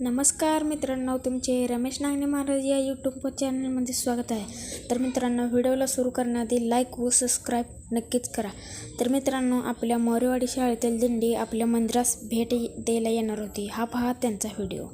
नमस्कार मित्रांनो, तुमचे रमेश नागणे महाराज या यूट्यूब चॅनलमध्ये स्वागत आहे। तर मित्रांनो, व्हिडिओला सुरू करण्याआधी लाईक व सबस्क्राईब नक्कीच करा। तर मित्रांनो, आपल्या मोरेवाडी शाळेतील दिंडी आपल्या मंदिरास भेट द्यायला येणार होती। हा पहा त्यांचा व्हिडिओ।